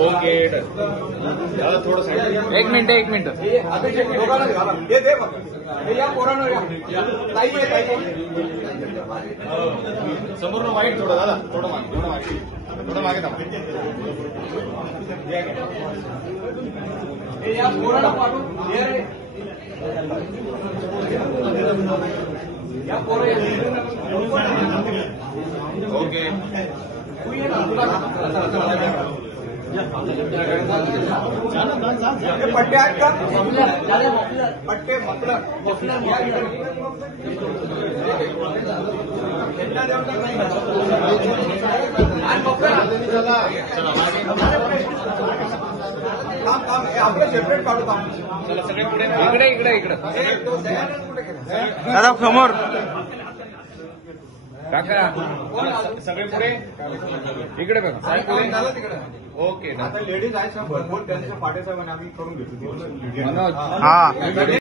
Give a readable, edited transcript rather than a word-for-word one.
okay थोडं side एक minute समोर मागे थोडं दादा थोडं मागे ओके पट्टे आहेत का पट्टे आपलं सेपरेट काढू का चला सगळे पुढे इकडे दादा समोर काका सगळे पुढे इकडे बघा ओके आता लेडीज आहेत भरपूर त्यांच्या पाठीसाहेबांनी आम्ही करून घेतो